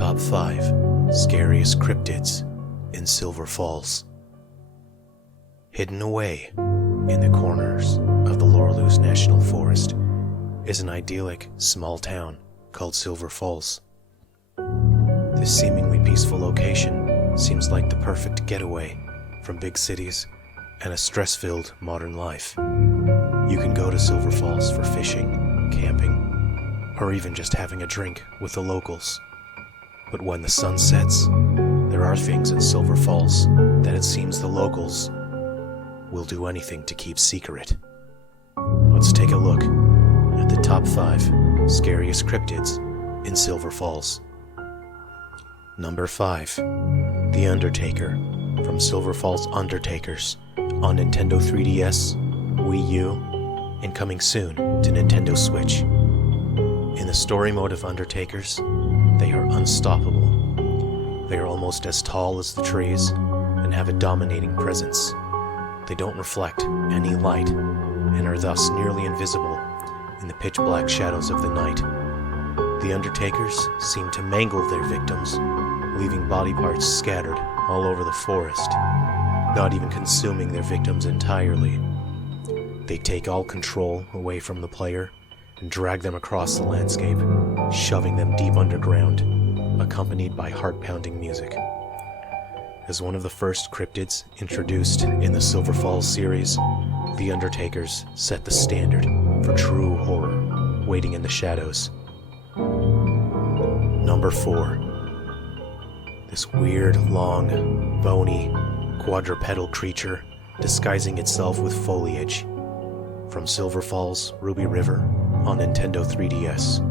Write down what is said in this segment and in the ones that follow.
Top 5 Scariest Cryptids in Silver Falls. Hidden away in the corners of the Loreloo's National Forest is an idyllic small town called Silver Falls. This seemingly peaceful location seems like the perfect getaway from big cities and a stress-filled modern life. You can go to Silver Falls for fishing, camping, or even just having a drink with the locals. But when the sun sets, there are things in Silver Falls that it seems the locals will do anything to keep secret. Let's take a look at the top 5 scariest cryptids in Silver Falls. Number 5. The Undertaker from Silver Falls Undertakers on Nintendo 3DS, Wii U, and coming soon to Nintendo Switch. In the story mode of Undertakers, they are unstoppable. They are almost as tall as the trees and have a dominating presence. They don't reflect any light and are thus nearly invisible in the pitch-black shadows of the night. The Undertakers seem to mangle their victims, leaving body parts scattered all over the forest, not even consuming their victims entirely. They take all control away from the player and drag them across the landscape, shoving them deep underground, accompanied by heart-pounding music. As one of the first cryptids introduced in the Silver Falls series, the Undertakers set the standard for true horror, waiting in the shadows. Number 4. This weird, long, bony, quadrupedal creature disguising itself with foliage. From Silver Falls, Ruby River on Nintendo 3DS.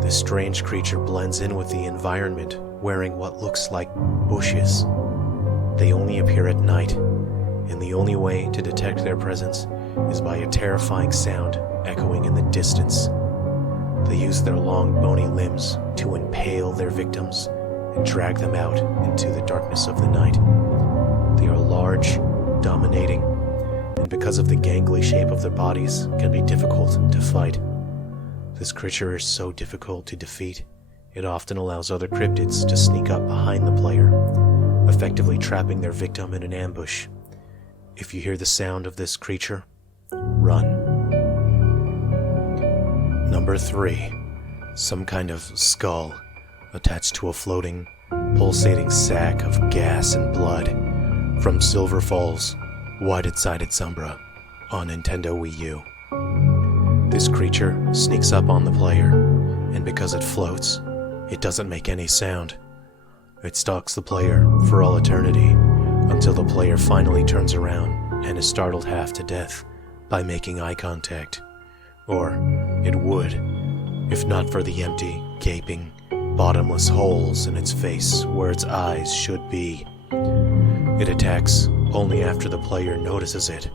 This strange creature blends in with the environment, wearing what looks like bushes. They only appear at night, and the only way to detect their presence is by a terrifying sound echoing in the distance. They use their long, bony limbs to impale their victims and drag them out into the darkness of the night. They are large, dominating, and because of the gangly shape of their bodies, can be difficult to fight. This creature is so difficult to defeat, it often allows other cryptids to sneak up behind the player, effectively trapping their victim in an ambush. If you hear the sound of this creature, run. Number 3. Some kind of skull attached to a floating, pulsating sack of gas and blood from Silver Falls, WiedSided Sombra on Nintendo Wii U. This creature sneaks up on the player, and because it floats, it doesn't make any sound. It stalks the player for all eternity until the player finally turns around and is startled half to death by making eye contact. Or it would, if not for the empty, gaping, bottomless holes in its face where its eyes should be. It attacks only after the player notices it,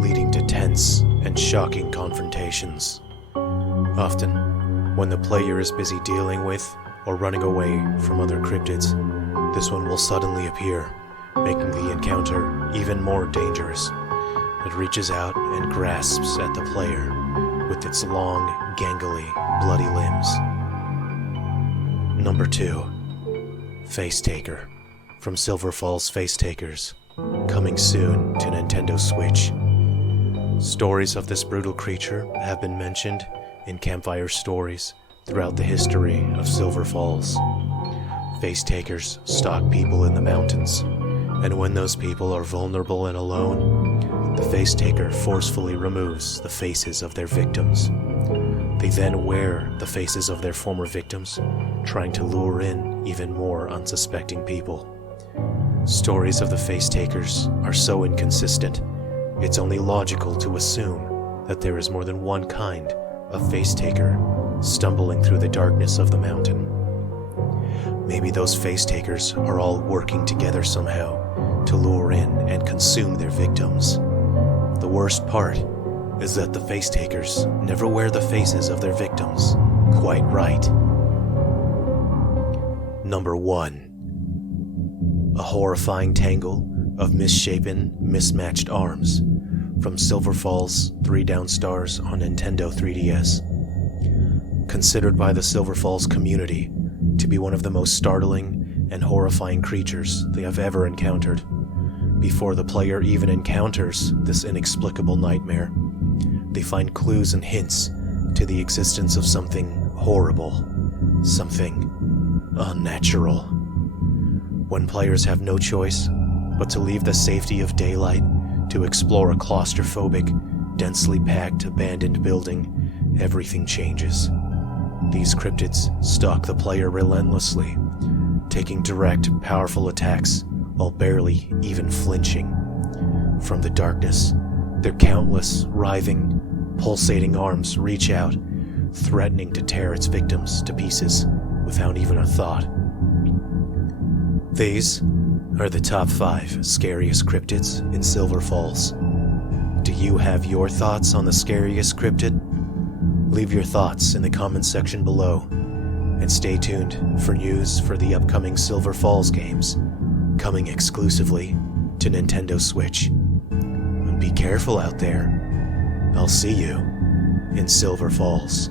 leading to tense and shocking confrontations. Often, when the player is busy dealing with or running away from other cryptids, this one will suddenly appear, making the encounter even more dangerous. It reaches out and grasps at the player with its long, gangly, bloody limbs. Number 2. Facetaker from Silver Falls Facetakers, coming soon to Nintendo Switch. Stories of this brutal creature have been mentioned in campfire stories throughout the history of Silver Falls. Facetakers stalk people in the mountains, and when those people are vulnerable and alone, the Facetaker forcefully removes the faces of their victims. They then wear the faces of their former victims, trying to lure in even more unsuspecting people. Stories of the Facetakers are so inconsistent, it's only logical to assume that there is more than one kind of Facetaker stumbling through the darkness of the mountain. Maybe those Facetakers are all working together somehow to lure in and consume their victims. The worst part is that the Facetakers never wear the faces of their victims quite right. Number 1. A horrifying tangle of misshapen, mismatched arms from Silver Falls 3 down stars on Nintendo 3DS. considered by the Silver Falls community to be one of the most startling and horrifying creatures they have ever encountered. Before the player even encounters this inexplicable nightmare, they find clues and hints to the existence of something horrible, something unnatural. When players have no choice but to leave the safety of daylight to explore a claustrophobic, densely packed, abandoned building, everything changes. These cryptids stalk the player relentlessly, taking direct, powerful attacks while barely even flinching. From the darkness, their countless, writhing, pulsating arms reach out, threatening to tear its victims to pieces without even a thought. These are the top 5 scariest cryptids in Silver Falls. Do you have your thoughts on the scariest cryptid? Leave your thoughts in the comments section below, and stay tuned for news for the upcoming Silver Falls games, coming exclusively to Nintendo Switch. And be careful out there. I'll see you in Silver Falls.